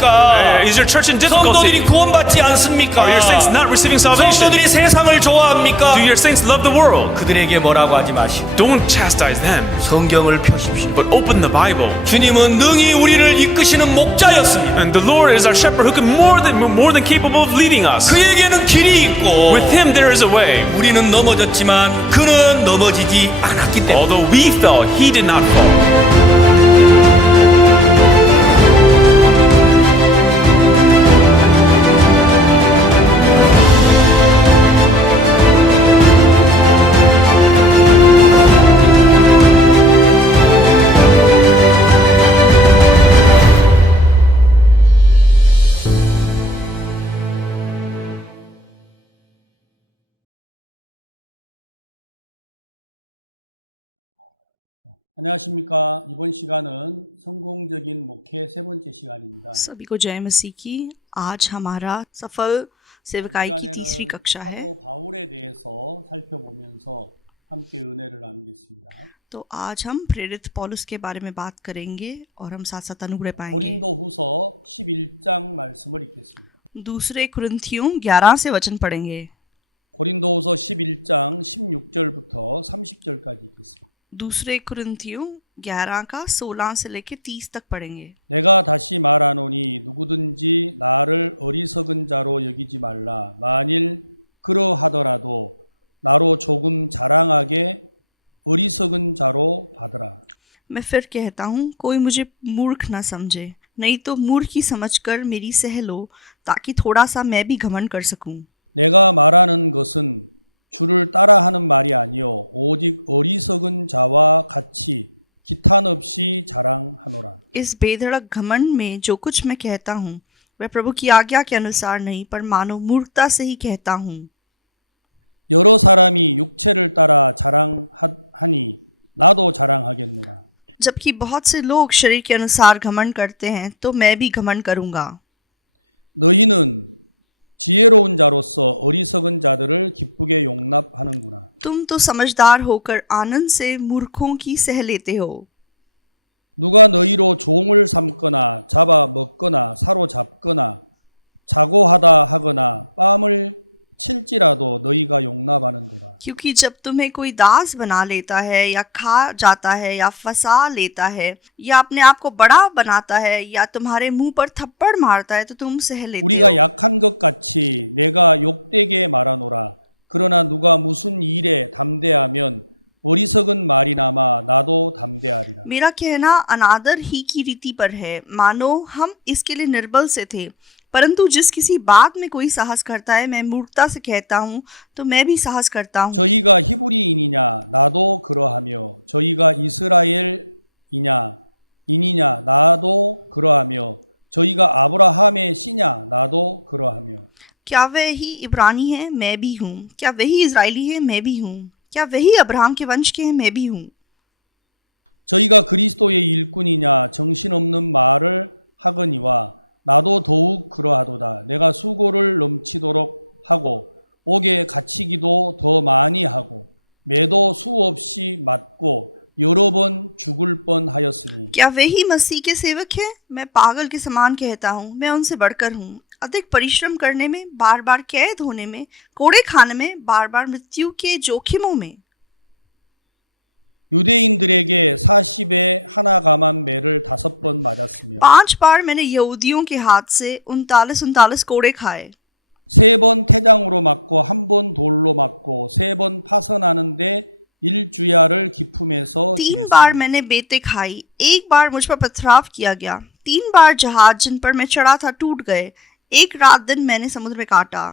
어렵습니까? Is your church in 성도들이 difficulty? 구원받지 않습니까? Are your saints not receiving salvation? 성도들이 세상을 좋아합니까? Do your saints love the world? 그들에게 뭐라고 하지 마시고 Don't chastise them, 성경을 펴십시오. but open the Bible. 주님은 능히 우리를 이끄시는 목자였습니다. And the Lord is our shepherd who can more than capable of leading us. 그에게는 길이 있고 With Him there is a way. 우리는 넘어졌지만 그는 넘어지지 않았기 때문에 Although we fell, He did not fall. सभी को जय मसीह की। आज हमारा सफल सेवकाई की तीसरी कक्षा है। तो आज हम प्रेरित पौलुस के बारे में बात करेंगे और हम साथ साथ अनुग्रह पाएंगे। दूसरे कुरिन्थियों 11 से वचन पढ़ेंगे। दूसरे कुरिन्थियों 11 का 16 से लेके 30 तक पढ़ेंगे। 자로 여기지 말라. 그러하더라도 나로 조금 자랑하게 어리석은 자로 मैं फिर कहता हूँ, कोई मुझे मूर्ख न समझे, नहीं तो मूर्ख ही समझकर मेरी सह लो, ताकि थोड़ा सा मैं भी घमंड कर सकूं। इस बेधड़क घमंड में जो कुछ मैं कहता हूँ वह प्रभु की आज्ञा के अनुसार नहीं, पर मानो मूर्खता से ही कहता हूँ। जबकि बहुत से लोग शरीर के अनुसार घमंड करते हैं, तो मैं भी घमंड करूँगा। तुम तो समझदार होकर आनंद से मूर्खों की सह लेते हो। क्योंकि जब तुम्हें कोई दास बना लेता है या खा जाता है या फंसा लेता है या अपने आप को बड़ा बनाता है या तुम्हारे मुंह पर थप्पड़ मारता है, तो तुम सह लेते हो। मेरा कहना अनादर ही की रीति पर है, मानो हम इसके लिए निर्बल से थे। परंतु जिस किसी बात में कोई साहस करता है, मैं मूर्खता से कहता हूँ, तो मैं भी साहस करता हूँ। क्या वही इब्रानी है? मैं भी हूँ। क्या वही इज़राइली है? मैं भी हूँ। क्या वही अब्राहम के वंश के हैं? मैं भी हूँ। क्या वही मसीह के सेवक हैं? मैं पागल के समान कहता हूँ, मैं उनसे बढ़कर हूँ। अधिक परिश्रम करने में, बार बार कैद होने में, कोड़े खाने में, बार बार मृत्यु के जोखिमों में। पांच बार मैंने यहूदियों के हाथ से 39 कोड़े खाए। तीन बार मैंने बेते खाई। एक बार मुझ पर पथराव किया गया। 3 बार जहाज जिन पर मैं चढ़ा था टूट गए। एक रात दिन मैंने समुद्र में काटा।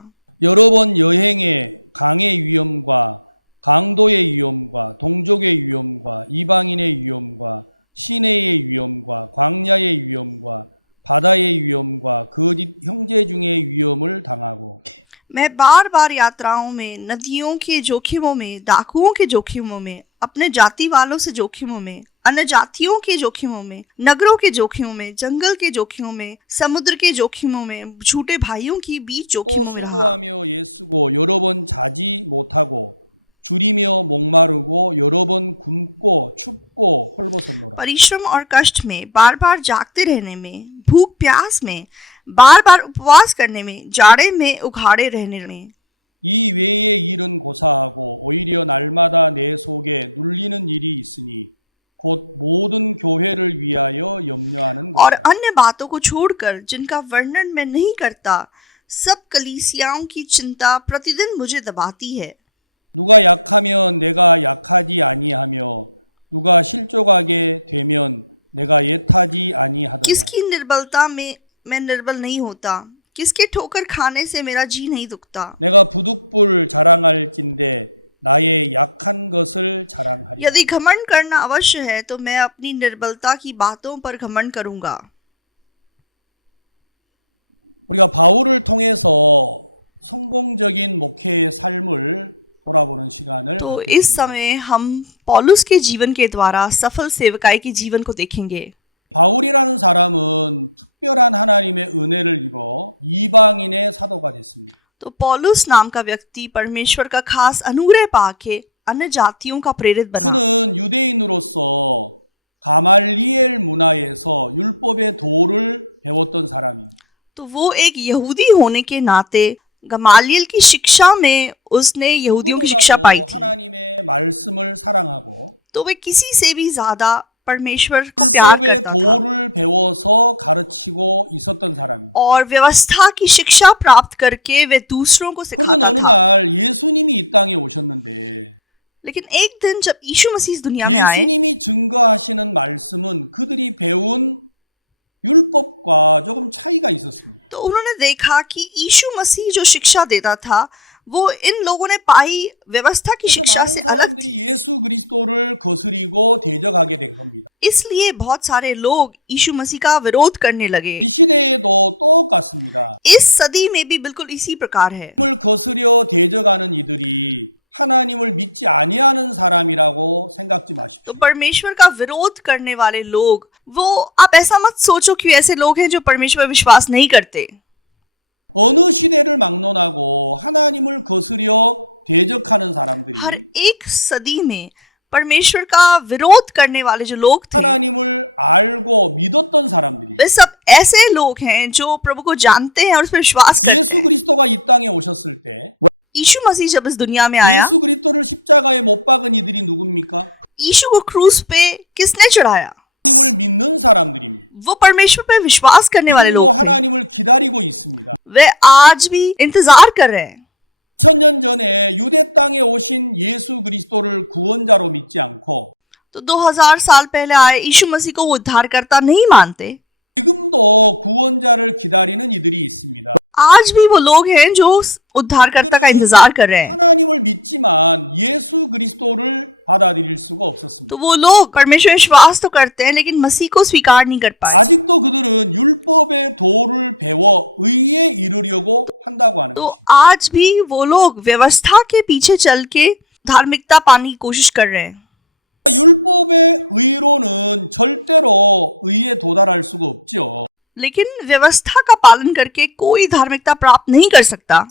मैं बार बार यात्राओं में, नदियों के जोखिमों में, डाकुओं के जोखिमों में, अपने जाति वालों से जोखिमों में, अन्य जातियों के जोखिमों में, नगरों के जोखिमों में, जंगल के जोखिमों में, समुद्र के जोखिमों में, झूठे भाइयों के बीच जोखिमों में रहा। परिश्रम और कष्ट में, बार बार जागते रहने में, भूख प्यास में, बार बार उपवास करने में, जाड़े में उघाड़े रहने में। और अन्य बातों को छोड़कर जिनका वर्णन मैं नहीं करता, सब कलीसियाओं की चिंता प्रतिदिन मुझे दबाती है। किसकी निर्बलता में मैं निर्बल नहीं होता, किसके ठोकर खाने से मेरा जी नहीं दुखता। यदि घमंड करना अवश्य है तो मैं अपनी निर्बलता की बातों पर घमंड करूंगा। तो इस समय हम पौलुस के जीवन के द्वारा सफल सेवकाई के जीवन को देखेंगे। तो पौलुस नाम का व्यक्ति परमेश्वर का खास अनुग्रह पाके अन्य जातियों का प्रेरित बना। तो वो एक यहूदी होने के नाते गमालियल की शिक्षा में उसने यहूदियों की शिक्षा पाई थी। तो वह किसी से भी ज्यादा परमेश्वर को प्यार करता था और व्यवस्था की शिक्षा प्राप्त करके वे दूसरों को सिखाता था। लेकिन एक दिन जब यीशु मसीह इस दुनिया में आए, तो उन्होंने देखा कि यीशु मसीह जो शिक्षा देता था वो इन लोगों ने पाई व्यवस्था की शिक्षा से अलग थी। इसलिए बहुत सारे लोग यीशु मसीह का विरोध करने लगे। इस सदी में भी बिल्कुल इसी प्रकार है। तो परमेश्वर का विरोध करने वाले लोग, वो आप ऐसा मत सोचो कि ऐसे लोग हैं जो परमेश्वर पर विश्वास नहीं करते। हर एक सदी में परमेश्वर का विरोध करने वाले जो लोग थे, वे सब ऐसे लोग हैं जो प्रभु को जानते हैं और उस पर विश्वास करते हैं। यीशु मसीह जब इस दुनिया में आया, यीशु को क्रूस पे किसने चढ़ाया? वो परमेश्वर पे विश्वास करने वाले लोग थे। वे आज भी इंतजार कर रहे हैं। तो 2000 साल पहले आए यीशु मसीह को वो उद्धारकर्ता नहीं मानते। आज भी वो लोग हैं जो उद्धारकर्ता का इंतजार कर रहे हैं। तो वो लोग परमेश्वर विश्वास तो करते हैं लेकिन मसीह को स्वीकार नहीं कर पाए। तो आज भी वो लोग व्यवस्था के पीछे चल के धार्मिकता पाने की कोशिश कर रहे हैं। लेकिन व्यवस्था का पालन करके कोई धार्मिकता प्राप्त नहीं कर सकता।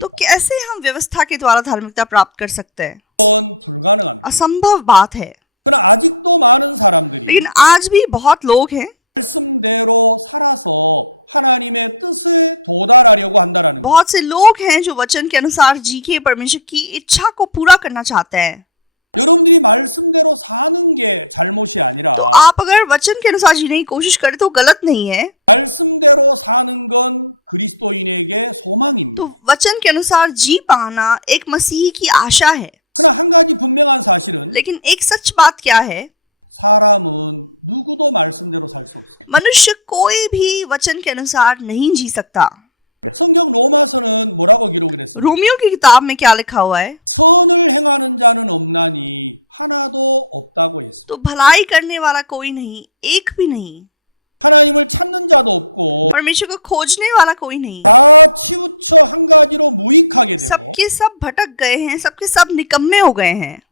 तो कैसे हम व्यवस्था के द्वारा धार्मिकता प्राप्त कर सकते हैं? असंभव बात है। लेकिन आज भी बहुत लोग हैं, बहुत से लोग हैं जो वचन के अनुसार जी के परमेश्वर की इच्छा को पूरा करना चाहते हैं। तो आप अगर वचन के अनुसार जीने की कोशिश करें तो गलत नहीं है। तो वचन के अनुसार जी पाना एक मसीही की आशा है। लेकिन एक सच बात क्या है? मनुष्य कोई भी वचन के अनुसार नहीं जी सकता। रोमियो की किताब में क्या लिखा हुआ है? तो भलाई करने वाला कोई नहीं, एक भी नहीं। परमेश्वर को खोजने वाला कोई नहीं। सबके सब भटक गए हैं, सबके सब निकम्मे हो गए हैं।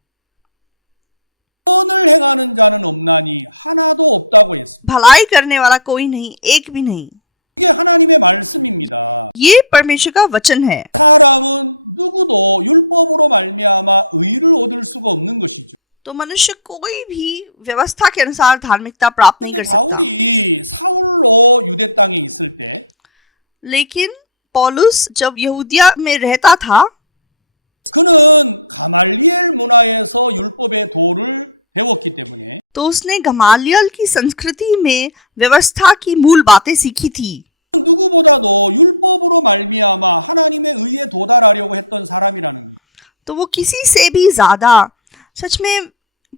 भलाई करने वाला कोई नहीं, एक भी नहीं। ये परमेश्वर का वचन है। तो तो मनुष्य कोई भी व्यवस्था के अनुसार धार्मिकता प्राप्त नहीं कर सकता। लेकिन पौलुस जब यहूदिया में रहता था तो उसने गमालियल की संस्कृति में व्यवस्था की मूल बातें सीखी थी। तो वो किसी से भी ज्यादा सच में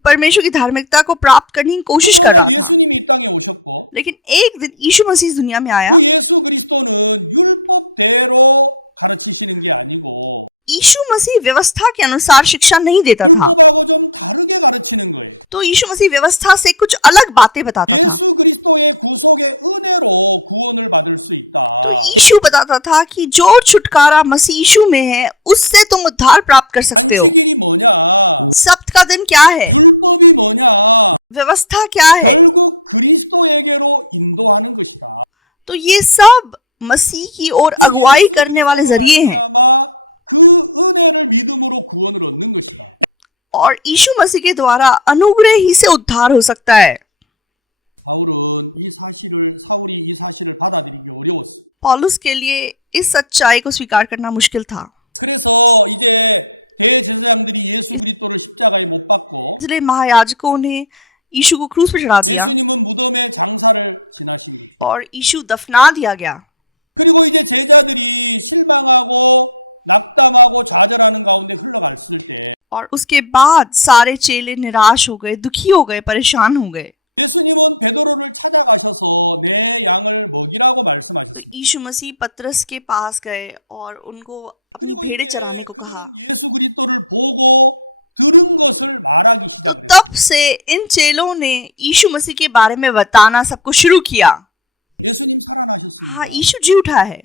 परमेश्वर की धार्मिकता को प्राप्त करने की कोशिश कर रहा था। लेकिन एक दिन यीशु मसीह इस दुनिया में आया। यीशु मसीह व्यवस्था के अनुसार शिक्षा नहीं देता था, तो यीशु मसीह व्यवस्था से कुछ अलग बातें बताता था। तो यीशु बताता था कि जो छुटकारा मसीह यीशु में है उससे तुम उद्धार प्राप्त कर सकते हो। सब्त का दिन क्या है, व्यवस्था क्या है, तो ये सब मसीह की ओर अगुवाई करने वाले जरिए हैं। और यीशु मसीह के द्वारा अनुग्रह ही से उद्धार हो सकता है। पौलुस के लिए इस सच्चाई को स्वीकार करना मुश्किल था, इसलिए महायाजकों ने यीशु को क्रूस पर चढ़ा दिया और यीशु दफना दिया गया। और उसके बाद सारे चेले निराश हो गए, दुखी हो गए, परेशान हो गए। तो यीशु मसीह पतरस के पास गए और उनको अपनी भेड़ें चराने को कहा। तो तब से इन चेलों ने यीशु मसीह के बारे में बताना सबको शुरू किया। हाँ, यीशु जी उठा है।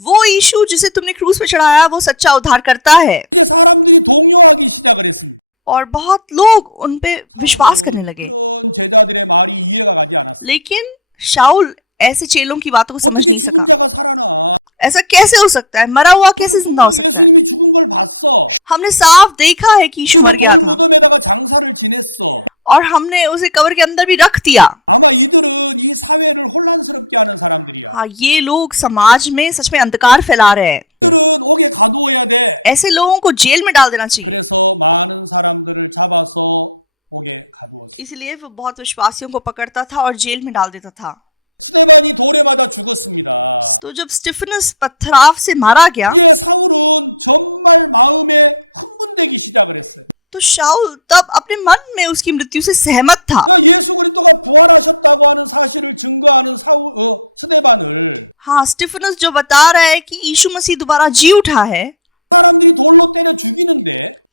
वो यीशु जिसे तुमने क्रूस पे चढ़ाया वो सच्चा उद्धार करता है। और बहुत लोग उन पे विश्वास करने लगे। लेकिन शाऊल ऐसे चेलों की बातों को समझ नहीं सका। ऐसा कैसे हो सकता है? मरा हुआ कैसे जिंदा हो सकता है? हमने साफ देखा है कि यीशु मर गया था और हमने उसे कब्र के अंदर भी रख दिया। हाँ, ये लोग समाज में सच में अंधकार फैला रहे हैं। ऐसे लोगों को जेल में डाल देना चाहिए। इसलिए वो बहुत विश्वासियों को पकड़ता था और जेल में डाल देता था। तो जब स्टिफनस पथराव से मारा गया तो शाऊल तब अपने मन में उसकी मृत्यु से सहमत था। हाँ, स्टिफनस जो बता रहा है कि यीशु मसीह दोबारा जी उठा है,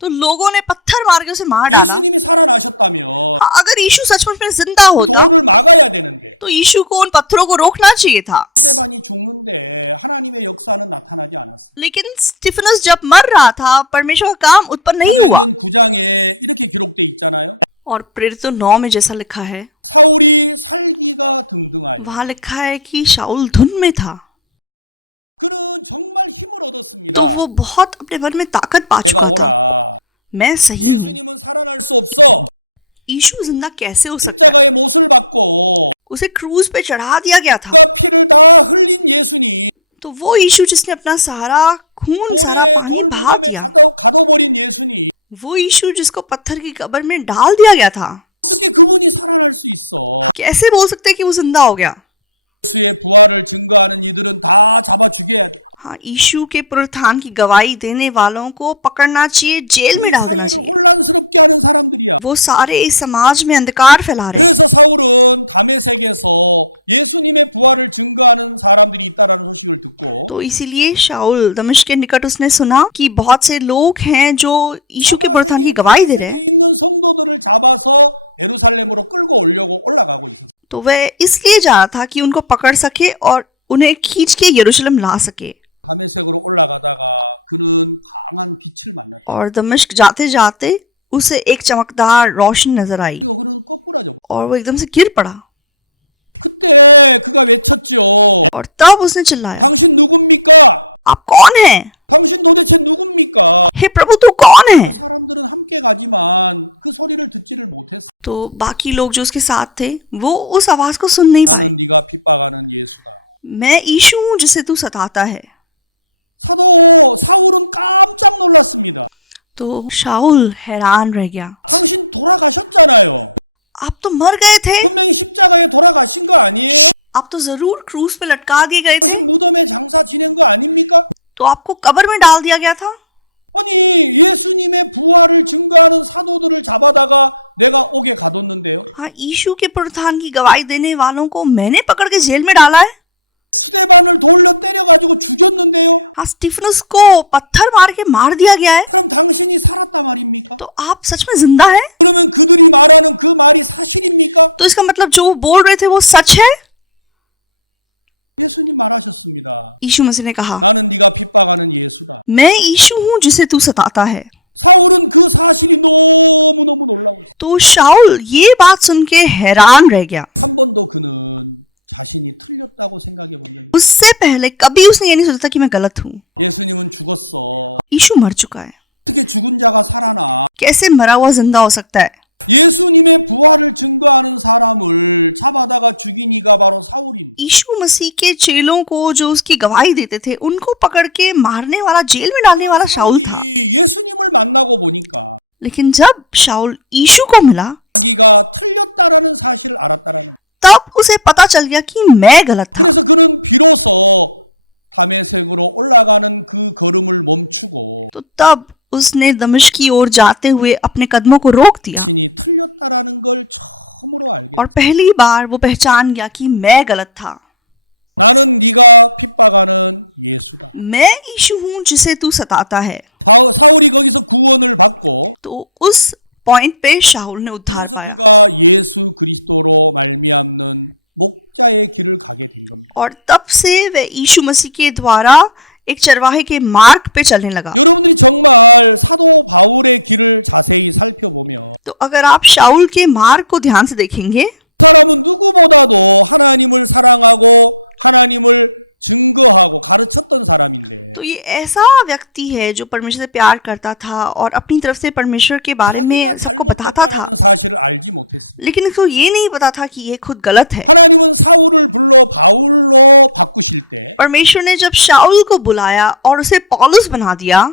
तो लोगों ने पत्थर मार के उसे मार डाला। हाँ, अगर यीशु सचमुच में जिंदा होता तो यीशु को उन पत्थरों को रोकना चाहिए था। लेकिन स्टिफनस जब मर रहा था, परमेश्वर का काम उत्पन्न नहीं हुआ। और प्रेरितों 9 में जैसा लिखा है, वहां लिखा है कि शाऊल धुन में था। तो वो बहुत अपने मन में ताकत पा चुका था, मैं सही हूं। यीशु जिंदा कैसे हो सकता है? उसे क्रूज पे चढ़ा दिया गया था। तो वो यीशु जिसने अपना सारा खून, सारा पानी बहा दिया, वो यीशु जिसको पत्थर की कब्र में डाल दिया गया था, कैसे बोल सकते हैं कि वो जिंदा हो गया? हाँ, यीशु के पुनरुत्थान की गवाही देने वालों को पकड़ना चाहिए, जेल में डाल देना चाहिए। वो सारे इस समाज में अंधकार फैला रहे हैं। तो इसीलिए शाऊल दमिश्क के निकट उसने सुना कि बहुत से लोग हैं जो यीशु के पुनरुत्थान की गवाही दे रहे हैं। तो वह इसलिए जा रहा था कि उनको पकड़ सके और उन्हें खींच के यरूशलेम ला सके। और दमिश्क जाते जाते उसे एक चमकदार रोशनी नजर आई और वो एकदम से गिर पड़ा। और तब उसने चिल्लाया, आप कौन हैं? हे प्रभु तू कौन है? तो बाकी लोग जो उसके साथ थे वो उस आवाज को सुन नहीं पाए। मैं यीशु हूं जिसे तू सताता है। तो शाऊल हैरान रह गया। आप तो मर गए थे, आप तो जरूर क्रूस पे लटका दिए गए थे, तो आपको कब्र में डाल दिया गया था। हाँ, यीशु के पुनरुत्थान की गवाही देने वालों को मैंने पकड़ के जेल में डाला है। हाँ, स्टीफनस को पत्थर मार के मार दिया गया है। तो आप सच में जिंदा हैं? तो इसका मतलब जो वो बोल रहे थे वो सच है? यीशु मसीह ने कहा, मैं यीशु हूं जिसे तू सताता है। तो शाऊल ये बात सुन के हैरान रह गया। उससे पहले कभी उसने ये नहीं सोचा था कि मैं गलत हूं। यीशु मर चुका है, कैसे मरा हुआ जिंदा हो सकता है? यीशु मसीह के चेलों को जो उसकी गवाही देते थे उनको पकड़ के मारने वाला, जेल में डालने वाला शाऊल था। लेकिन जब शाऊल यीशु को मिला तब उसे पता चल गया कि मैं गलत था। तो तब उसने दमिश्क की ओर जाते हुए अपने कदमों को रोक दिया और पहली बार वो पहचान गया कि मैं गलत था। मैं यीशु हूं जिसे तू सताता है। तो उस पॉइंट पे शाऊल ने उद्धार पाया और तब से वह यीशु मसीह के द्वारा एक चरवाहे के मार्ग पे चलने लगा। तो अगर आप शाऊल के मार्ग को ध्यान से देखेंगे तो ये ऐसा व्यक्ति है जो परमेश्वर से प्यार करता था और अपनी तरफ से परमेश्वर के बारे में सबको बताता था, लेकिन इसको ये नहीं पता था कि ये खुद गलत है। परमेश्वर ने जब शाऊल को बुलाया और उसे पौलुस बना दिया,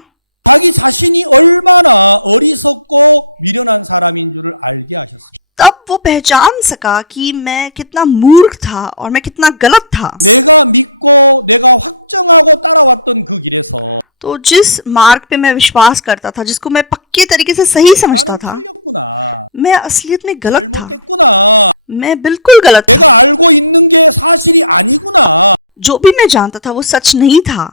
तब वो पहचान सका कि मैं कितना मूर्ख था और मैं कितना गलत था। तो जिस मार्ग पे मैं विश्वास करता था, जिसको मैं पक्के तरीके से सही समझता था, मैं असलियत में गलत था। मैं बिल्कुल गलत था। जो भी मैं जानता था वो सच नहीं था।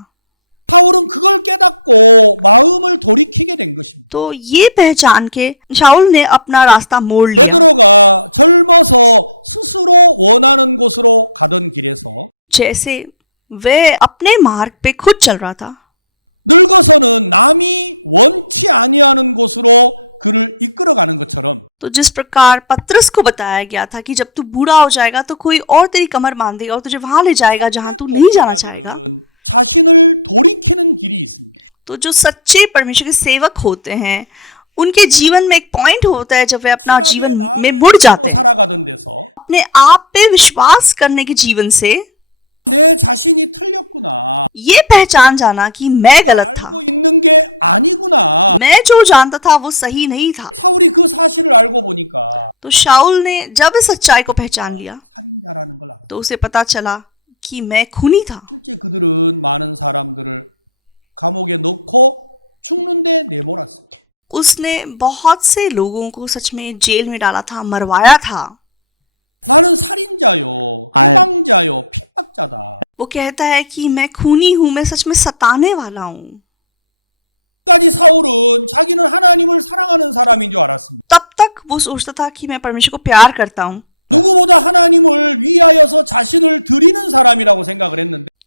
तो ये पहचान के शाऊल ने अपना रास्ता मोड़ लिया। जैसे वह अपने मार्ग पे खुद चल रहा था, तो जिस प्रकार पतरस को बताया गया था कि जब तू बूढ़ा हो जाएगा तो कोई और तेरी कमर बांध देगा और तुझे वहां ले जाएगा जहां तू नहीं जाना चाहेगा। तो जो सच्चे परमेश्वर के सेवक होते हैं उनके जीवन में एक पॉइंट होता है जब वे अपना जीवन में मुड़ जाते हैं, अपने आप पे विश्वास करने के जीवन से ये पहचान जाना कि मैं गलत था, मैं जो जानता था वो सही नहीं था। तो शाऊल ने जब इस सच्चाई को पहचान लिया तो उसे पता चला कि मैं खूनी था। उसने बहुत से लोगों को सच में जेल में डाला था, मरवाया था। वो कहता है कि मैं खूनी हूं, मैं सच में सताने वाला हूं। तब तक वो सोचता था कि मैं परमेश्वर को प्यार करता हूं।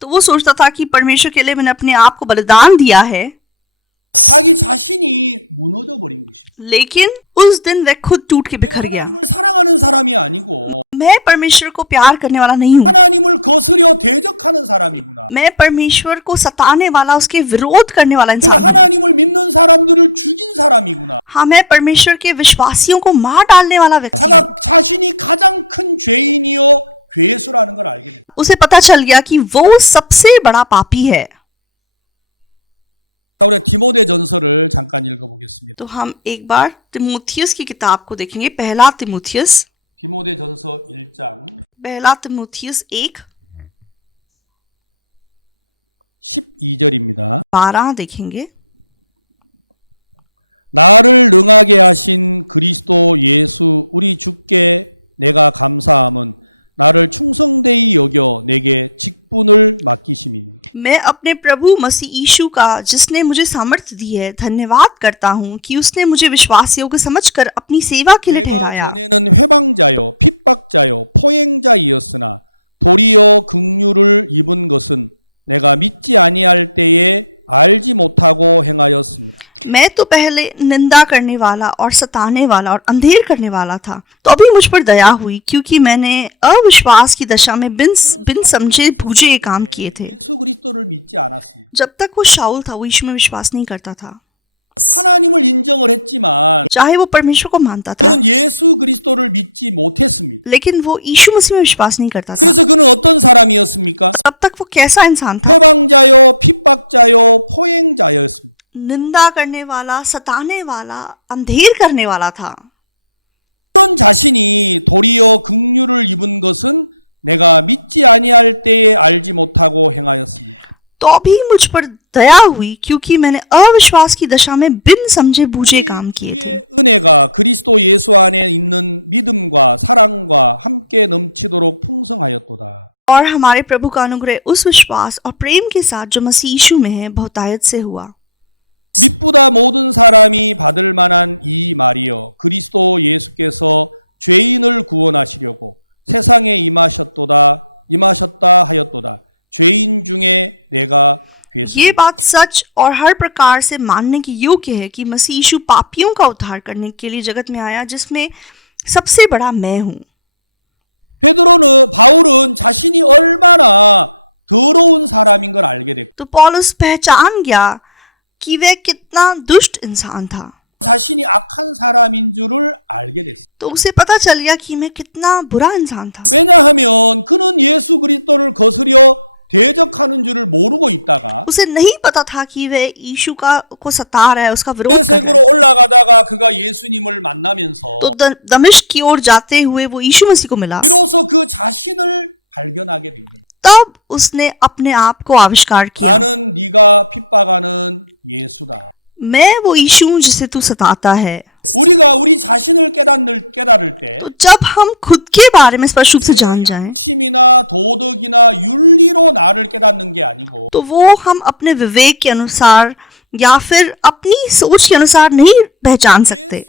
तो वो सोचता था कि परमेश्वर के लिए मैंने अपने आप को बलिदान दिया है। लेकिन उस दिन वह खुद टूट के बिखर गया। मैं परमेश्वर को प्यार करने वाला नहीं हूं, मैं परमेश्वर को सताने वाला, उसके विरोध करने वाला इंसान हूं। हाँ, मैं परमेश्वर के विश्वासियों को मार डालने वाला व्यक्ति हूँ। उसे पता चल गया कि वो सबसे बड़ा पापी है। तो हम एक बार तिमुथियुस की किताब को देखेंगे। पहला तिमुथियुस 1:12 देखेंगे। मैं अपने प्रभु मसीह यीशु का, जिसने मुझे सामर्थ्य दी है, धन्यवाद करता हूँ कि उसने मुझे विश्वास योग्य समझकर अपनी सेवा के लिए ठहराया। मैं तो पहले निंदा करने वाला और सताने वाला और अंधेर करने वाला था, तो अभी मुझ पर दया हुई, क्योंकि मैंने अविश्वास की दशा में बिन समझे बूझे ये काम किए थे। जब तक वो शाऊल था, वो यीशु में विश्वास नहीं करता था। चाहे वो परमेश्वर को मानता था, लेकिन वो यीशु मसीह में विश्वास नहीं करता था। तब तक वो कैसा इंसान था? निंदा करने वाला, सताने वाला, अंधेर करने वाला था। तो भी मुझ पर दया हुई, क्योंकि मैंने अविश्वास की दशा में बिन समझे बूझे काम किए थे। और हमारे प्रभु का अनुग्रह उस विश्वास और प्रेम के साथ जो मसीह यीशु में है, बहुतायत से हुआ। ये बात सच और हर प्रकार से मानने की योग्य है कि मसीह यीशु पापियों का उद्धार करने के लिए जगत में आया, जिसमें सबसे बड़ा मैं हूं। तो पौलुस पहचान गया कि वह कितना दुष्ट इंसान था। तो उसे पता चल गया कि मैं कितना बुरा इंसान था। उसे नहीं पता था कि वह यीशु को सता रहा है, उसका विरोध कर रहा है। तो दमिश्क की ओर जाते हुए वो यीशु मसीह को मिला। तब उसने अपने आप को आविष्कार किया, मैं वो यीशु हूं जिसे तू सताता है। तो जब हम खुद के बारे में स्पष्ट रूप से जान जाएं, तो वो हम अपने विवेक के अनुसार या फिर अपनी सोच के अनुसार नहीं पहचान सकते।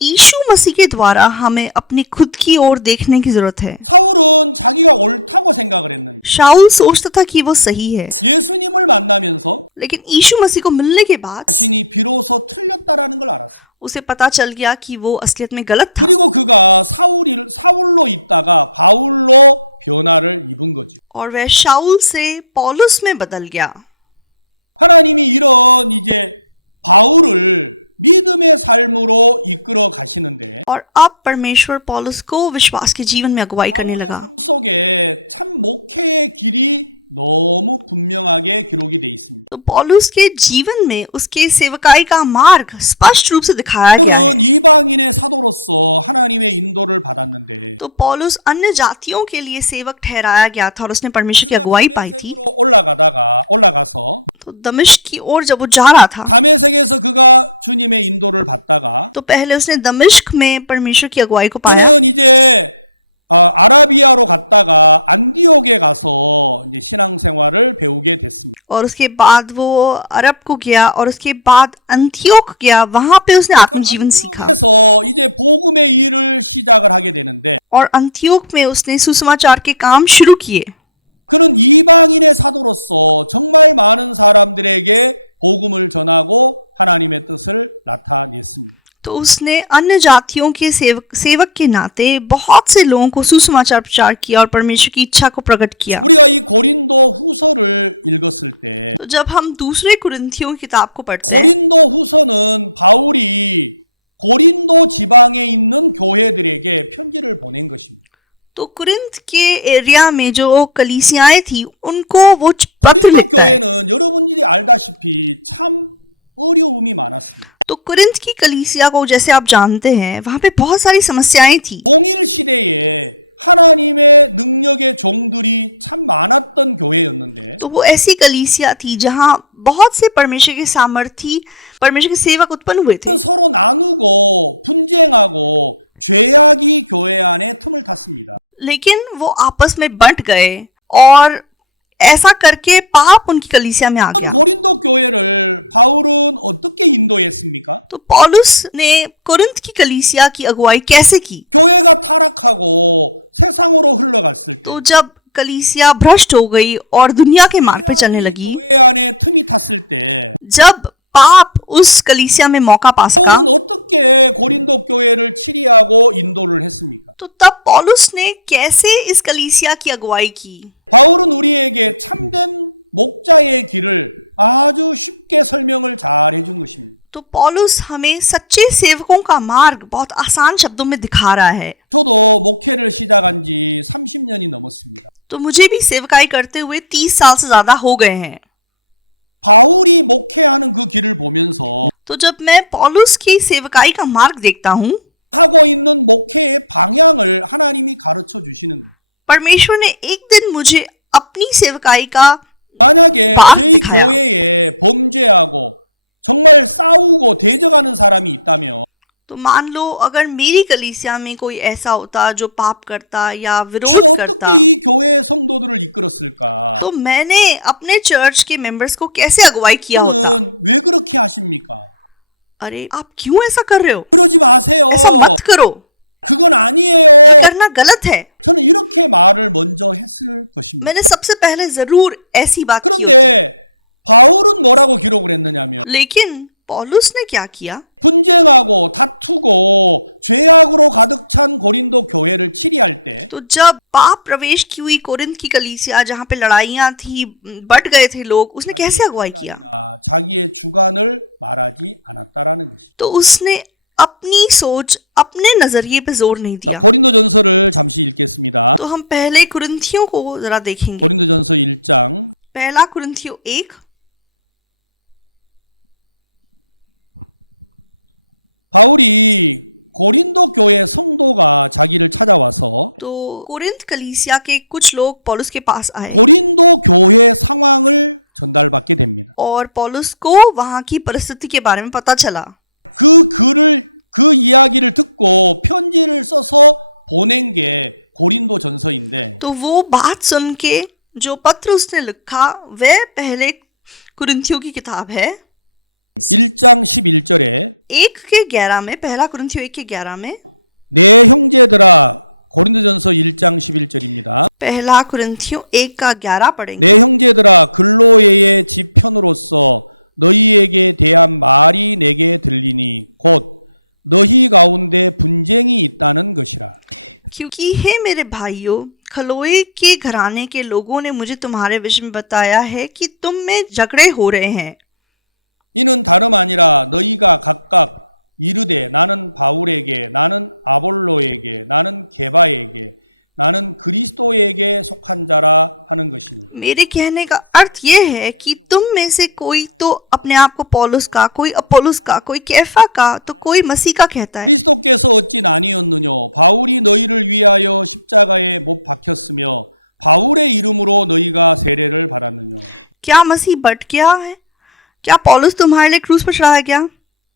यीशु मसीह के द्वारा हमें अपनी खुद की ओर देखने की जरूरत है। शाऊल सोचता था कि वो सही है, लेकिन यीशु मसीह को मिलने के बाद उसे पता चल गया कि वो असलियत में गलत था। और वह शाऊल से पौलुस में बदल गया। और अब परमेश्वर पौलुस को विश्वास के जीवन में अगुवाई करने लगा। तो पौलुस के जीवन में उसके सेवकाई का मार्ग स्पष्ट रूप से दिखाया गया है। तो पौलुस अन्य जातियों के लिए सेवक ठहराया गया था और उसने परमेश्वर की अगुवाई पाई थी। तो दमिश्क की ओर जब वो जा रहा था, तो पहले उसने दमिश्क में परमेश्वर की अगुवाई को पाया। और उसके बाद वो अरब को गया और उसके बाद अंतियोक गया। वहां पे उसने आत्मिक जीवन सीखा। और अंतियोक में उसने सुसमाचार के काम शुरू किए। तो उसने अन्य जातियों के सेवक के नाते बहुत से लोगों को सुसमाचार प्रचार किया और परमेश्वर की इच्छा को प्रकट किया। तो जब हम दूसरे कुरिन्थियों की किताब को पढ़ते हैं तो कुरिन्थ के एरिया में जो कलीसियाएं थी उनको वो पत्र लिखता है। तो कुरिन्थ की कलीसिया को जैसे आप जानते हैं वहां पे बहुत सारी समस्याएं थी। तो वो ऐसी कलीसिया थी जहां बहुत से परमेश्वर के सामर्थी परमेश्वर के सेवक उत्पन्न हुए थे, लेकिन वो आपस में बंट गए और ऐसा करके पाप उनकी कलीसिया में आ गया। तो पौलुस ने कुरिन्थ की कलीसिया की अगुवाई कैसे की? तो जब कलीसिया भ्रष्ट हो गई और दुनिया के मार्ग पे चलने लगी, जब पाप उस कलीसिया में मौका पा सका, तो तब पौलुस ने कैसे इस कलीसिया की अगुवाई की? तो पौलुस हमें सच्चे सेवकों का मार्ग बहुत आसान शब्दों में दिखा रहा है। तो मुझे भी सेवकाई करते हुए 30 साल से ज्यादा हो गए हैं। तो जब मैं पौलुस की सेवकाई का मार्ग देखता हूं, परमेश्वर ने एक दिन मुझे अपनी सेवकाई का मार्ग दिखाया। तो मान लो अगर मेरी कलीसिया में कोई ऐसा होता जो पाप करता या विरोध करता, तो मैंने अपने चर्च के मेंबर्स को कैसे अगुवाई किया होता? अरे आप क्यों ऐसा कर रहे हो? ऐसा मत करो, ये करना गलत है। मैंने सबसे पहले जरूर ऐसी बात की होती। लेकिन पौलुस ने क्या किया? तो जब पाप प्रवेश की हुई कोरिन्थ की कलीसिया जहां पे लड़ाइयां थी, बट गए थे लोग, उसने कैसे अगुवाई किया? तो उसने अपनी सोच, अपने नजरिए पे जोर नहीं दिया। तो हम पहले कुरिन्थियों को जरा देखेंगे। पहला कुरिन्थियों 1 तो कोरिन्थ कलीसिया के कुछ लोग पौलुस के पास आए और पौलुस को वहां की परिस्थिति के बारे में पता चला। तो वो बात सुन के जो पत्र उसने लिखा वह पहले कुरिन्थियों की किताब है 1:11 में, पहला कुरिन्थियों 1:11 में, पहला कुरिन्थियों 1:11 पढ़ेंगे। क्योंकि हे मेरे भाइयों, खलोए के घराने के लोगों ने मुझे तुम्हारे विषय में बताया है कि तुम में झगड़े हो रहे हैं। मेरे कहने का अर्थ यह है कि तुम में से कोई तो अपने आप को पौलुस का, कोई अपोलोस का, कोई कैफा का, तो कोई मसीह का कहता है। क्या मसीह बट गया है? क्या पौलुस तुम्हारे लिए क्रूस पर चढ़ाया गया?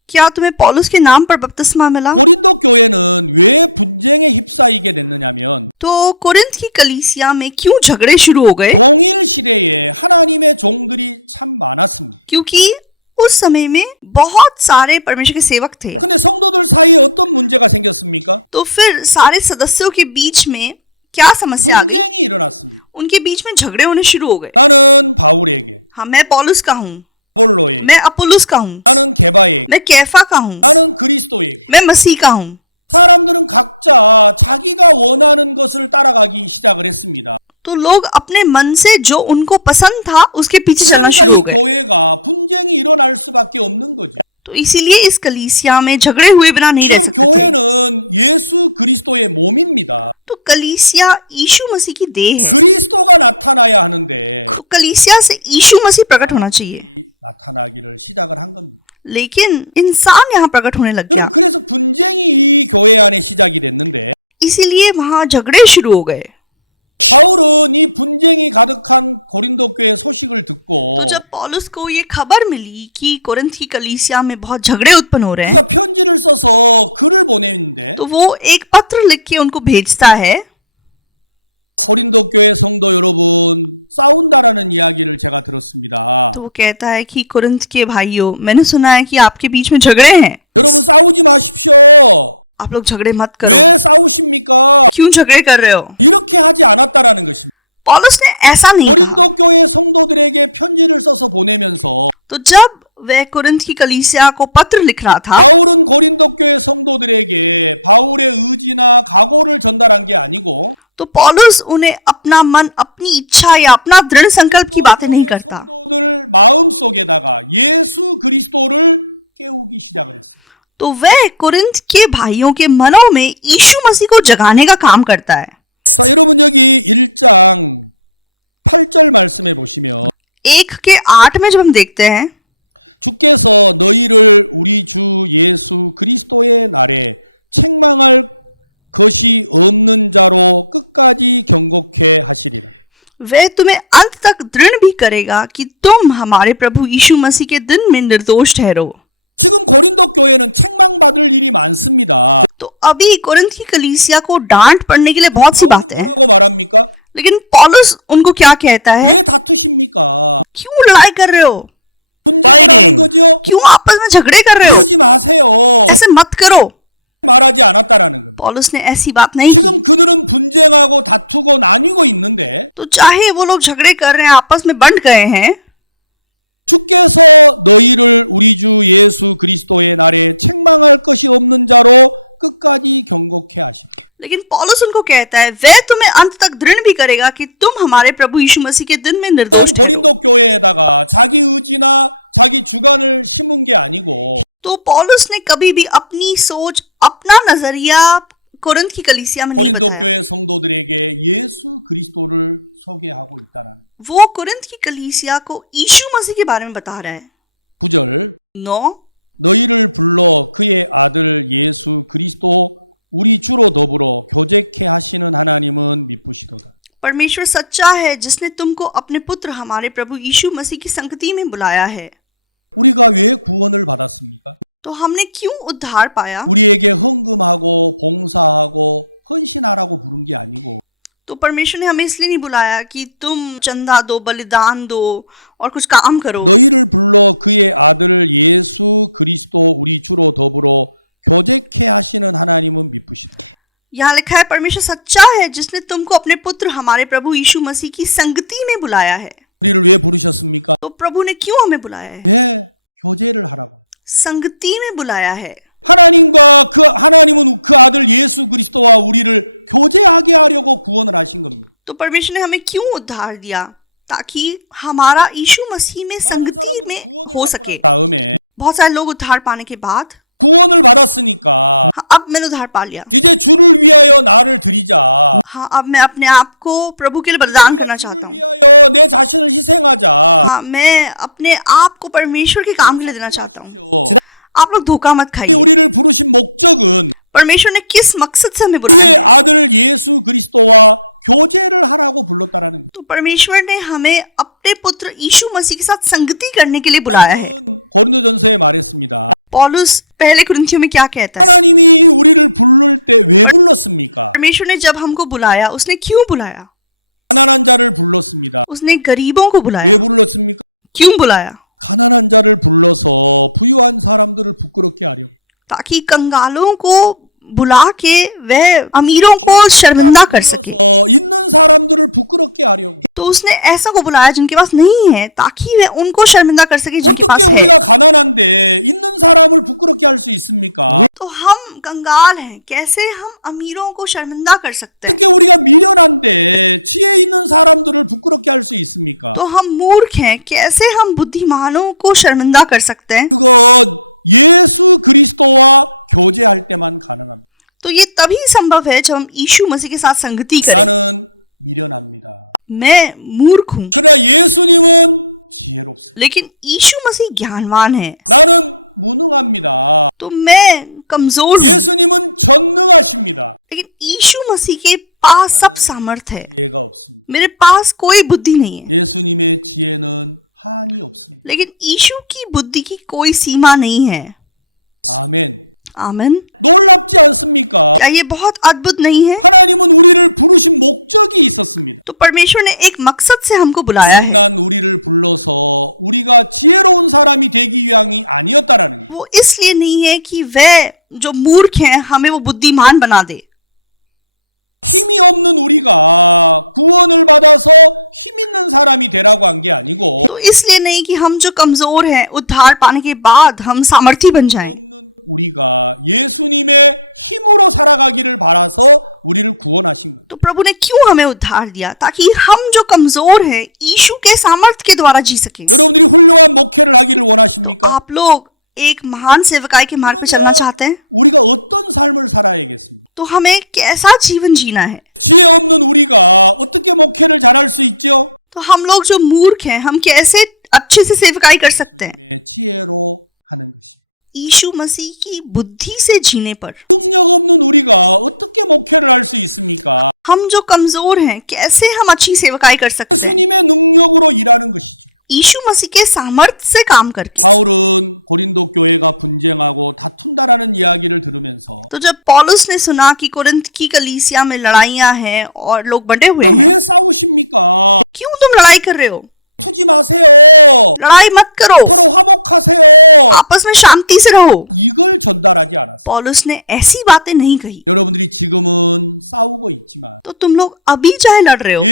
क्या तुम्हें पौलुस के नाम पर बपतिस्मा मिला? तो कोरिन्थ की कलीसिया में क्यों झगड़े शुरू हो गए? क्योंकि उस समय में बहुत सारे परमेश्वर के सेवक थे। तो फिर सारे सदस्यों के बीच में क्या समस्या आ गई? उनके बीच में झगड़े होने शुरू हो गए। हाँ, मैं पौलुस का हूँ, मैं अपोलोस का हूँ, मैं कैफा का हूँ, मैं मसीह का हूँ। तो लोग अपने मन से जो उनको पसंद था उसके पीछे चलना शुरू हो गए। तो इसीलिए इस कलीसिया में झगड़े हुए बिना नहीं रह सकते थे। तो कलीसिया यीशु मसीह की देह है, तो कलीसिया से यीशु मसीह प्रकट होना चाहिए, लेकिन इंसान यहां प्रकट होने लग गया, इसीलिए वहां झगड़े शुरू हो गए। तो जब पौलुस को ये खबर मिली कि कोरिन्थ की कलीसिया में बहुत झगड़े उत्पन्न हो रहे हैं, तो वो एक पत्र लिख के उनको भेजता है। तो वो कहता है कि कोरिन्थ के भाइयों, मैंने सुना है कि आपके बीच में झगड़े हैं, आप लोग झगड़े मत करो। क्यों झगड़े कर रहे हो? पौलुस ने ऐसा नहीं कहा। तो जब वह कोरिन्थ की कलीसिया को पत्र लिख रहा था, तो पौलुस उन्हें अपना मन, अपनी इच्छा या अपना दृढ़ संकल्प की बातें नहीं करता। तो वह कोरिन्थ के भाइयों के मनों में यीशु मसीह को जगाने का काम करता है। 1:8 में जब हम देखते हैं, वह तुम्हें अंत तक दृढ़ भी करेगा कि तुम हमारे प्रभु यीशु मसीह के दिन में निर्दोष ठहरो। तो अभी कोरिन्थ की कलीसिया को डांट पड़ने के लिए बहुत सी बातें हैं, लेकिन पौलुस उनको क्या कहता है? क्यों लड़ाई कर रहे हो? क्यों आपस में झगड़े कर रहे हो? ऐसे मत करो। पौलुस ने ऐसी बात नहीं की। तो चाहे वो लोग झगड़े कर रहे हैं, आपस में बंट गए हैं, लेकिन पौलुस उनको कहता है, वह तुम्हें अंत तक दृढ़ भी करेगा कि तुम हमारे प्रभु यीशु मसीह के दिन में निर्दोष ठहरो। तो पौलुस ने कभी भी अपनी सोच, अपना नजरिया कोरिन्थ की कलीसिया में नहीं बताया। वो कोरिन्थ की कलीसिया को यीशु मसीह के बारे में बता रहा है। 9 परमेश्वर सच्चा है, जिसने तुमको अपने पुत्र हमारे प्रभु यीशु मसीह की संगति में बुलाया है। तो हमने क्यों उद्धार पाया? तो परमेश्वर ने हमें इसलिए नहीं बुलाया कि तुम चंदा दो, बलिदान दो और कुछ काम करो। यहाँ लिखा है, परमेश्वर सच्चा है, जिसने तुमको अपने पुत्र हमारे प्रभु यीशु मसीह की संगति में बुलाया है। तो प्रभु ने क्यों हमें बुलाया है? संगति में बुलाया है। तो परमेश्वर ने हमें क्यों उद्धार दिया? ताकि हमारा यीशु मसीह में संगति में हो सके। बहुत सारे लोग उद्धार पाने के बाद, हाँ अब मैंने उद्धार पा लिया, हाँ अब मैं अपने आप को प्रभु के लिए बलिदान करना चाहता हूँ, हाँ मैं अपने आप को परमेश्वर के काम के लिए देना चाहता हूँ। आप लोग धोखा मत खाइए। परमेश्वर ने किस मकसद से हमें बुलाया है? तो परमेश्वर ने हमें अपने पुत्र यीशु मसीह के साथ संगति करने के लिए बुलाया है। पौलुस पहले कुरिन्थियों में क्या कहता है? परमेश्वर ने जब हमको बुलाया, उसने क्यों बुलाया? उसने गरीबों को बुलाया। क्यों बुलाया? ताकि कंगालों को बुला के वह अमीरों को शर्मिंदा कर सके। तो उसने ऐसा को बुलाया जिनके पास नहीं है, ताकि वह उनको शर्मिंदा कर सके जिनके पास है। तो हम कंगाल हैं, कैसे हम अमीरों को शर्मिंदा कर सकते हैं? तो हम मूर्ख हैं, कैसे हम बुद्धिमानों को शर्मिंदा कर सकते हैं? तो ये तभी संभव है जब हम यीशु मसीह के साथ संगति करें। मैं मूर्ख हूं, लेकिन यीशु मसीह ज्ञानवान है। तो मैं कमजोर हूं, लेकिन यीशु मसीह के पास सब सामर्थ है। मेरे पास कोई बुद्धि नहीं है, लेकिन यीशु की बुद्धि की कोई सीमा नहीं है। आमीन। क्या ये बहुत अद्भुत नहीं है? तो परमेश्वर ने एक मकसद से हमको बुलाया है। वो इसलिए नहीं है कि वह जो मूर्ख हैं हमें वो बुद्धिमान बना दे। तो इसलिए नहीं कि हम जो कमजोर हैं उद्धार पाने के बाद हम सामर्थी बन जाएं। तो प्रभु ने क्यों हमें उद्धार दिया? ताकि हम जो कमजोर हैं यीशु के सामर्थ के द्वारा जी सकें। तो आप लोग एक महान सेवकाई के मार्ग पे चलना चाहते हैं? तो हमें कैसा जीवन जीना है? तो हम लोग जो मूर्ख हैं हम कैसे अच्छे से सेवकाई कर सकते हैं? यीशु मसीह की बुद्धि से जीने पर। हम जो कमजोर हैं कैसे हम अच्छी सेवकाई कर सकते हैं? यीशु मसीह के सामर्थ्य से काम करके। तो जब पौलुस ने सुना कि कोरिन्थ की कलीसिया में लड़ाइयां हैं और लोग बंटे हुए हैं, क्यों तुम लड़ाई कर रहे हो? लड़ाई मत करो, आपस में शांति से रहो। पौलुस ने ऐसी बातें नहीं कही। तो तुम लोग अभी चाहे लड़ रहे हो,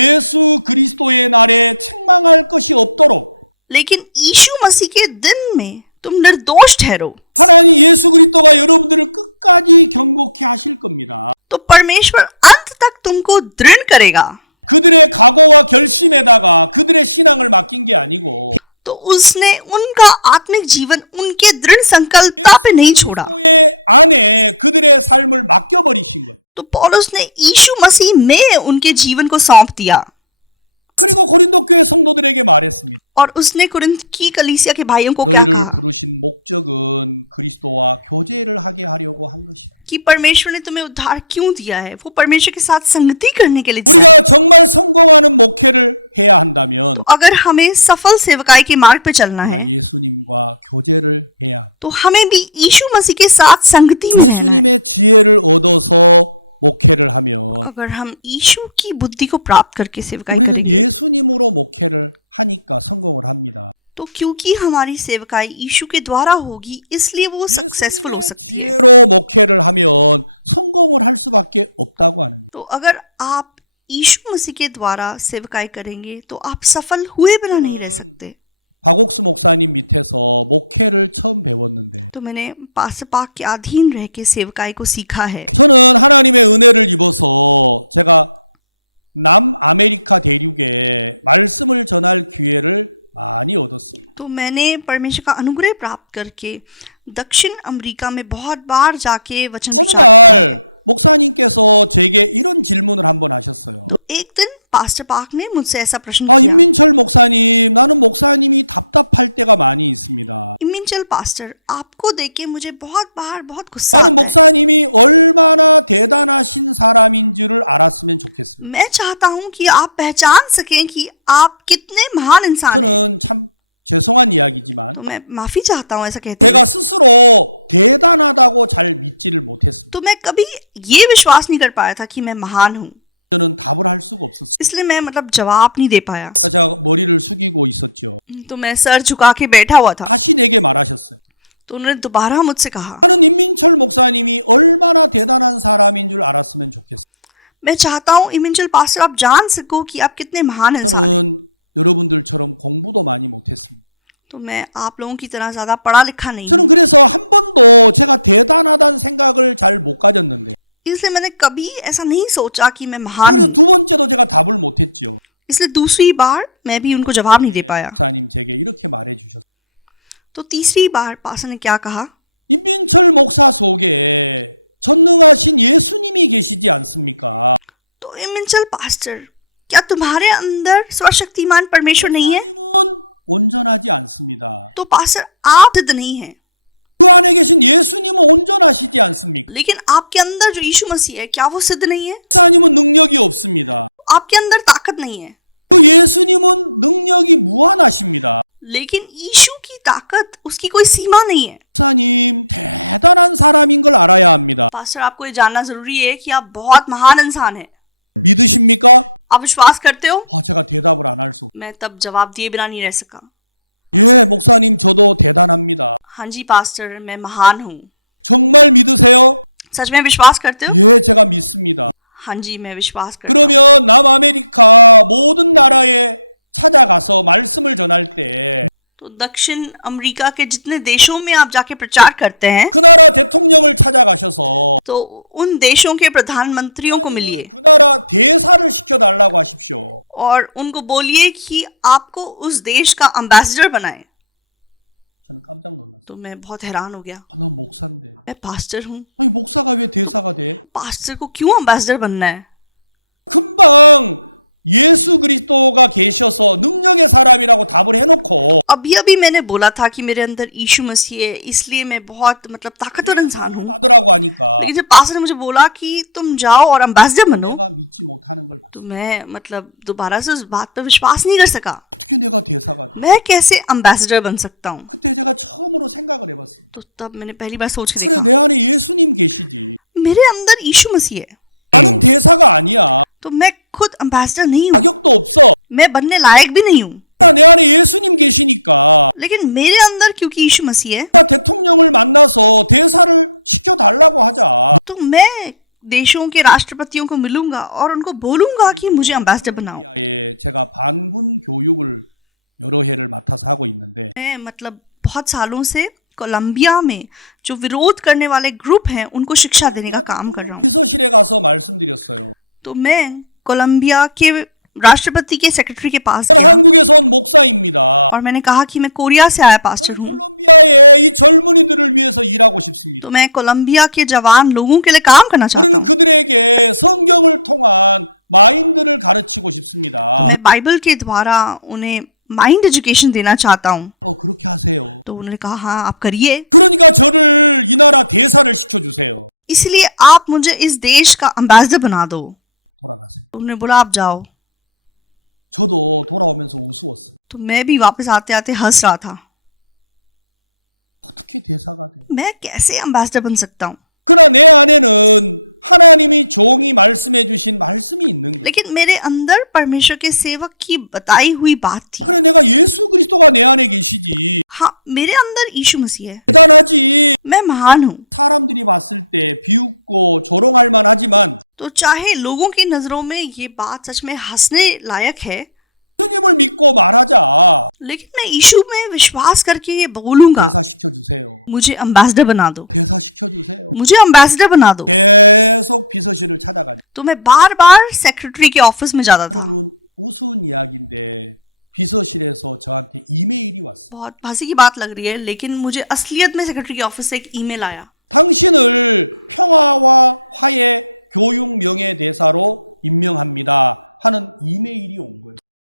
लेकिन यीशु मसीह के दिन में तुम निर्दोष ठहरो। तो परमेश्वर अंत तक तुमको दृढ़ करेगा। तो उसने उनका आत्मिक जीवन उनके दृढ़ संकल्पता पे नहीं छोड़ा। तो पौलुस ने यीशु मसीह में उनके जीवन को सौंप दिया। और उसने कुरिन्थ की कलीसिया के भाइयों को क्या कहा कि परमेश्वर ने तुम्हें उद्धार क्यों दिया है? वो परमेश्वर के साथ संगति करने के लिए दिया है। तो अगर हमें सफल सेवकाई के मार्ग पे चलना है तो हमें भी यीशु मसीह के साथ संगति में रहना है। अगर हम यीशु की बुद्धि को प्राप्त करके सेवकाई करेंगे तो क्योंकि हमारी सेवकाई यीशु के द्वारा होगी इसलिए वो सक्सेसफुल हो सकती है। तो अगर आप यीशु मसीह के द्वारा सेवकाई करेंगे तो आप सफल हुए बिना नहीं रह सकते। तो मैंने पास्टर पाक के अधीन रह के सेवकाई को सीखा है। तो मैंने परमेश्वर का अनुग्रह प्राप्त करके दक्षिण अमेरिका में बहुत बार जाके वचन प्रचार किया है। तो एक दिन पास्टर पाक ने मुझसे ऐसा प्रश्न किया, इमिंचल पास्टर, आपको देख के मुझे बहुत बार बहुत गुस्सा आता है। मैं चाहता हूं कि आप पहचान सकें कि आप कितने महान इंसान हैं। तो मैं माफी चाहता हूं ऐसा कहते हुए। तो मैं कभी ये विश्वास नहीं कर पाया था कि मैं महान हूं, इसलिए मैं जवाब नहीं दे पाया। तो मैं सर झुका के बैठा हुआ था। तो उन्होंने दोबारा मुझसे कहा, मैं चाहता हूं इमिंचल पास्टर आप जान सको कि आप कितने महान इंसान हैं। तो मैं आप लोगों की तरह ज्यादा पढ़ा लिखा नहीं हूं, इसलिए मैंने कभी ऐसा नहीं सोचा कि मैं महान हूं। इसलिए दूसरी बार मैं भी उनको जवाब नहीं दे पाया। तो तीसरी बार पास्टर ने क्या कहा, तो मिंचल पास्टर, क्या तुम्हारे अंदर सर्वशक्तिमान परमेश्वर नहीं है? तो पास्टर, आप सिद्ध नहीं है, लेकिन आपके अंदर जो यीशु मसीह है, क्या वो सिद्ध नहीं है? आपके अंदर ताकत नहीं है, लेकिन यीशु की ताकत, उसकी कोई सीमा नहीं है। पास्टर, आपको ये जानना जरूरी है कि आप बहुत महान इंसान हैं। आप विश्वास करते हो? मैं तब जवाब दिए बिना नहीं रह सका। हाँ जी पास्टर, मैं महान हूँ। सच में विश्वास करते हो? हाँ जी, मैं विश्वास करता हूँ। तो दक्षिण अमेरिका के जितने देशों में आप जाके प्रचार करते हैं, तो उन देशों के प्रधानमंत्रियों को मिलिए और उनको बोलिए कि आपको उस देश का एम्बेसडर बनाए। तो मैं बहुत हैरान हो गया, मैं पास्टर हूँ, तो पास्टर को क्यों एम्बेसडर बनना है? तो अभी अभी मैंने बोला था कि मेरे अंदर यीशु मसीह है, इसलिए मैं बहुत ताकतवर इंसान हूँ। लेकिन जब पास्टर ने मुझे बोला कि तुम जाओ और एम्बेसडर बनो, तो मैं दोबारा से उस बात पर विश्वास नहीं कर सका। मैं कैसे एम्बेसडर बन सकता हूँ? तो तब मैंने पहली बार सोच के देखा, मेरे अंदर यीशु मसीह है, तो मैं खुद एम्बेसडर नहीं हूँ, मैं बनने लायक भी नहीं हूँ। लेकिन मेरे अंदर क्योंकि यीशु मसीह है, तो मैं देशों के राष्ट्रपतियों को मिलूंगा और उनको बोलूंगा कि मुझे एम्बेसडर बनाओ। मैं बहुत सालों से कोलंबिया में जो विरोध करने वाले ग्रुप हैं, उनको शिक्षा देने का काम कर रहा हूँ। तो मैं कोलंबिया के राष्ट्रपति के सेक्रेटरी के पास गया और मैंने कहा कि मैं कोरिया से आया पास्टर हूँ, तो मैं कोलंबिया के जवान लोगों के लिए काम करना चाहता हूँ। तो मैं बाइबल के द्वारा उन्हें माइंड एजुकेशन देना चाहता हूँ। तो उन्होंने कहा, हाँ आप करिए, इसलिए आप मुझे इस देश का एम्बेसडर बना दो। तो उन्होंने बोला आप जाओ। तो मैं भी वापस आते आते हंस रहा था, मैं कैसे एम्बेसडर बन सकता हूँ? लेकिन मेरे अंदर परमेश्वर के सेवक की बताई हुई बात थी। हाँ, मेरे अंदर यीशु मसीह है, मैं महान हूँ। तो चाहे लोगों की नजरों में ये बात सच में हंसने लायक है, लेकिन मैं यीशु में विश्वास करके ये बोलूंगा, मुझे एम्बेसडर बना दो, मुझे एम्बेसडर बना दो। तो मैं बार बार सेक्रेटरी के ऑफिस में जाता था। बहुत हंसी की बात लग रही है, लेकिन मुझे असलियत में सेक्रेटरी के ऑफिस से एक ईमेल आया।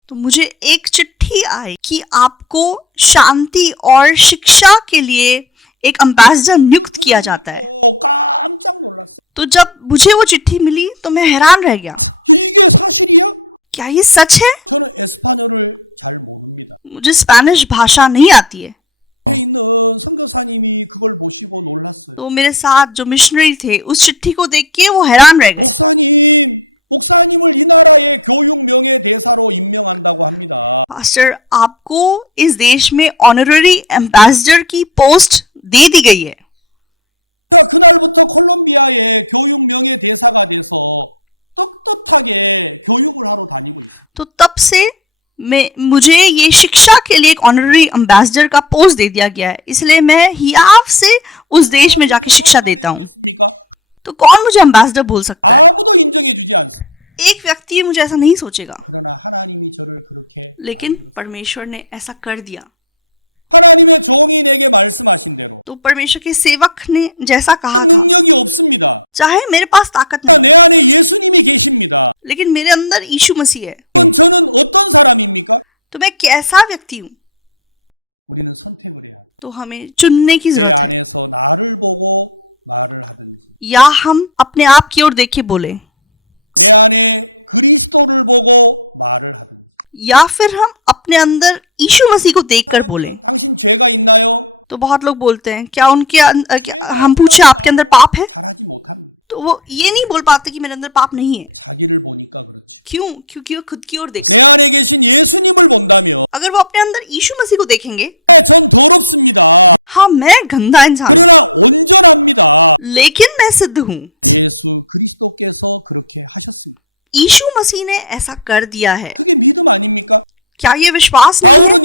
तो मुझे एक चिट्ठी आई कि आपको शांति और शिक्षा के लिए एक एम्बेसडर नियुक्त किया जाता है। तो जब मुझे वो चिट्ठी मिली तो मैं हैरान रह गया, क्या ये सच है? मुझे स्पेनिश भाषा नहीं आती है। तो मेरे साथ जो मिशनरी थे, उस चिट्ठी को देख के वो हैरान रह गए। पास्टर, आपको इस देश में ऑनररी एम्बेसडर की पोस्ट दे दी गई है। तो तब से मुझे ये शिक्षा के लिए एक ऑनररी एम्बेसडर का पोस्ट दे दिया गया है, इसलिए मैं हियाव से उस देश में जाके शिक्षा देता हूँ। तो कौन मुझे एम्बेसडर बोल सकता है? एक व्यक्ति मुझे ऐसा नहीं सोचेगा। लेकिन परमेश्वर ने ऐसा कर दिया। तो परमेश्वर के सेवक ने जैसा कहा था, चाहे मेरे पास ताकत नहीं है लेकिन मेरे अंदर यीशु मसीह है, तो मैं कैसा व्यक्ति हूं। तो हमें चुनने की जरूरत है। या हम अपने आप की ओर देख के बोले, या फिर हम अपने अंदर यीशु मसीह को देखकर बोलें। तो बहुत लोग बोलते हैं, क्या हम पूछे आपके अंदर पाप है, तो वो ये नहीं बोल पाते कि मेरे अंदर पाप नहीं है। क्यों? क्योंकि वो खुद की ओर देख रहे हैं। अगर वो अपने अंदर यीशु मसीह को देखेंगे, हाँ मैं गंदा इंसान हूं लेकिन मैं सिद्ध हूं, यीशु मसीह ने ऐसा कर दिया है। क्या ये विश्वास नहीं है?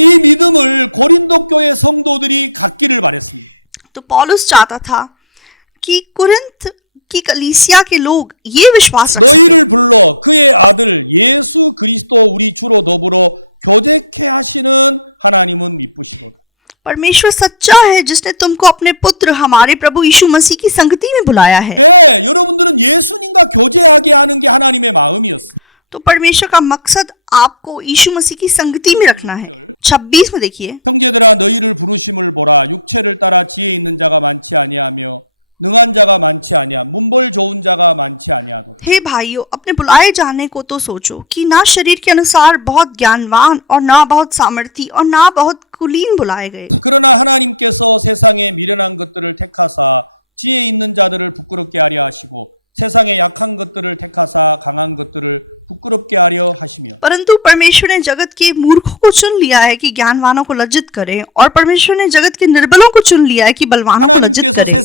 तो पौलुस चाहता था कि कुरिन्थ की कलीसिया के लोग ये विश्वास रख सके। परमेश्वर सच्चा है जिसने तुमको अपने पुत्र हमारे प्रभु यीशु मसीह की संगति में बुलाया है। तो परमेश्वर का मकसद आपको यीशु मसीह की संगति में रखना है। 26 में देखिए, हे भाइयों, अपने बुलाए जाने को तो सोचो कि ना शरीर के अनुसार बहुत ज्ञानवान और ना बहुत सामर्थी और ना बहुत कुलीन बुलाए गए। परंतु परमेश्वर ने जगत के मूर्खों को चुन लिया है कि ज्ञानवानों को लज्जित करे, और परमेश्वर ने जगत के निर्बलों को चुन लिया है कि बलवानों को लज्जित करे।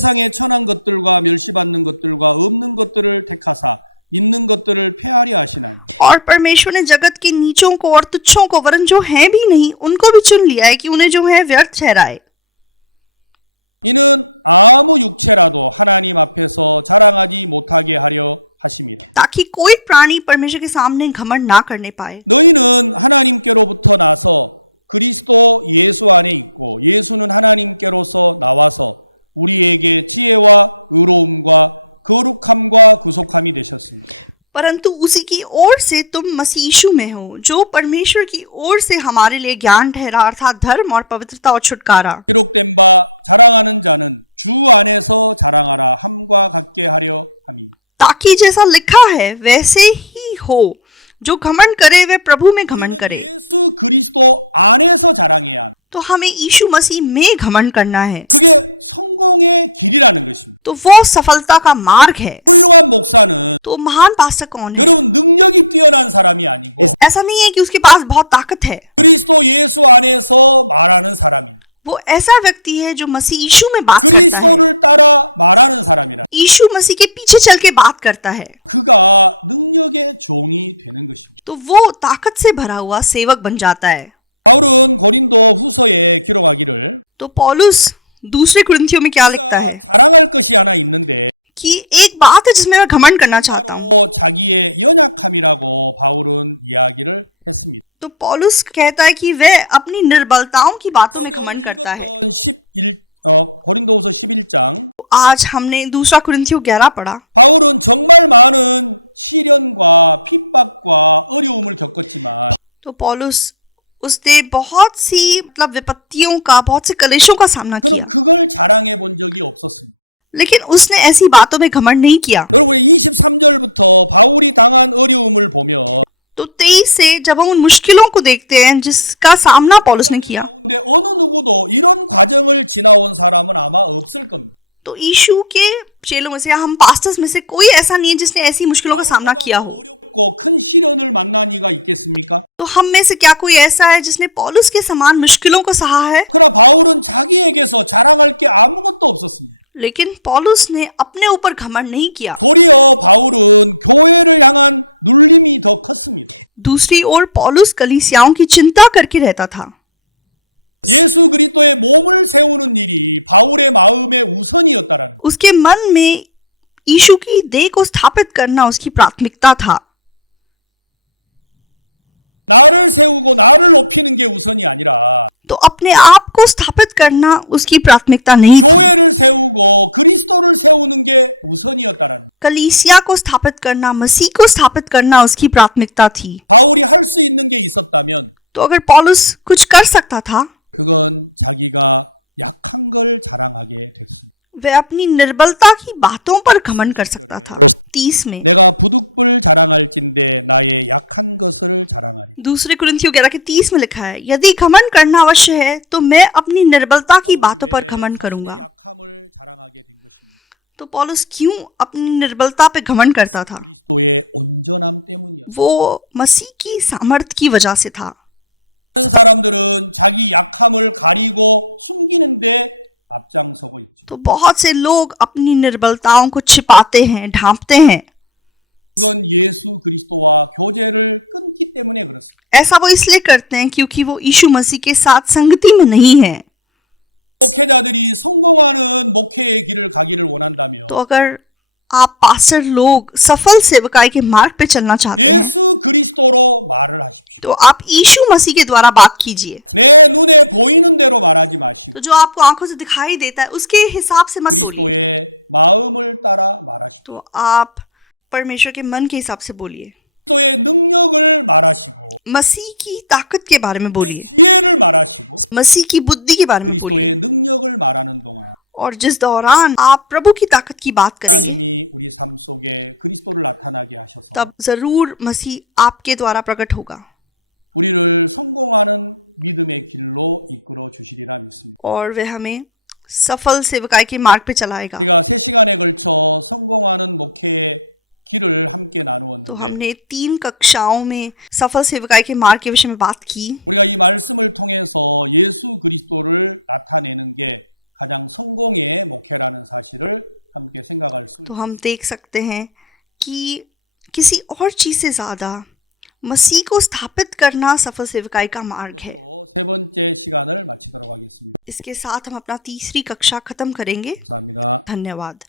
और परमेश्वर ने जगत के नीचों को और तुच्छों को, वरन जो हैं भी नहीं, उनको भी चुन लिया है कि उन्हें जो है व्यर्थ ठहराए, ताकि कोई प्राणी परमेश्वर के सामने घमंड ना करने पाए। परंतु उसी की ओर से तुम मसीह यीशु में हो, जो परमेश्वर की ओर से हमारे लिए ज्ञान ठहरा, अर्थात धर्म और पवित्रता और छुटकारा। ताकि जैसा लिखा है वैसे ही हो, जो घमंड करे वह प्रभु में घमंड करे। तो हमें यीशु मसीह में घमंड करना है। तो वो सफलता का मार्ग है। तो महान पास्टर कौन है? ऐसा नहीं है कि उसके पास बहुत ताकत है। वो ऐसा व्यक्ति है जो मसीह यीशु में बात करता है, यीशु मसीह के पीछे चल के बात करता है। तो वो ताकत से भरा हुआ सेवक बन जाता है। तो पौलुस दूसरे कुरिन्थियों में क्या लिखता है कि एक बात है जिसमें मैं घमंड करना चाहता हूं। तो पौलुस कहता है कि वह अपनी निर्बलताओं की बातों में घमंड करता है। तो आज हमने दूसरा कुरिन्थियों 11 पढ़ा। तो पौलुस उसने बहुत सी विपत्तियों का, बहुत से कलेशों का सामना किया, लेकिन उसने ऐसी बातों में घमंड नहीं किया। तो 23 से जब हम उन मुश्किलों को देखते हैं जिसका सामना पौलुस ने किया, तो यीशु के चेलों में से या हम पास्टर्स में से कोई ऐसा नहीं है जिसने ऐसी मुश्किलों का सामना किया हो। तो हम में से क्या कोई ऐसा है जिसने पौलुस के समान मुश्किलों को सहा है? लेकिन पौलुस ने अपने ऊपर घमंड नहीं किया। दूसरी ओर पौलुस कलीसियाओं की चिंता करके रहता था। उसके मन में यीशु की देह को स्थापित करना उसकी प्राथमिकता था। तो अपने आप को स्थापित करना उसकी प्राथमिकता नहीं थी। कलीसिया को स्थापित करना, मसीह को स्थापित करना उसकी प्राथमिकता थी। तो अगर पौलुस कुछ कर सकता था, वह अपनी निर्बलता की बातों पर घमंड कर सकता था। 30 में दूसरे कुरिन्थियों 11 के 30 में लिखा है, यदि घमंड करना अवश्य है तो मैं अपनी निर्बलता की बातों पर घमंड करूंगा। तो पौलुस क्यों अपनी निर्बलता पे घमंड करता था? वो मसीह की सामर्थ्य की वजह से था। तो बहुत से लोग अपनी निर्बलताओं को छिपाते हैं, ढांपते हैं। ऐसा वो इसलिए करते हैं क्योंकि वो यीशु मसीह के साथ संगति में नहीं है। तो अगर आप पास्टर लोग सफल सेवकाई के मार्ग पे चलना चाहते हैं तो आप यीशु मसीह के द्वारा बात कीजिए। तो जो आपको आंखों से दिखाई देता है उसके हिसाब से मत बोलिए। तो आप परमेश्वर के मन के हिसाब से बोलिए। मसीह की ताकत के बारे में बोलिए, मसीह की बुद्धि के बारे में बोलिए। और जिस दौरान आप प्रभु की ताकत की बात करेंगे तब जरूर मसीह आपके द्वारा प्रकट होगा और वह हमें सफल सेवकाई के मार्ग पे चलाएगा। तो हमने 3 कक्षाओं में सफल सेवकाई के मार्ग के विषय में बात की। तो हम देख सकते हैं कि किसी और चीज़ से ज़्यादा मसीह को स्थापित करना सफल सेवकाई का मार्ग है। इसके साथ हम अपना तीसरी कक्षा ख़त्म करेंगे। धन्यवाद।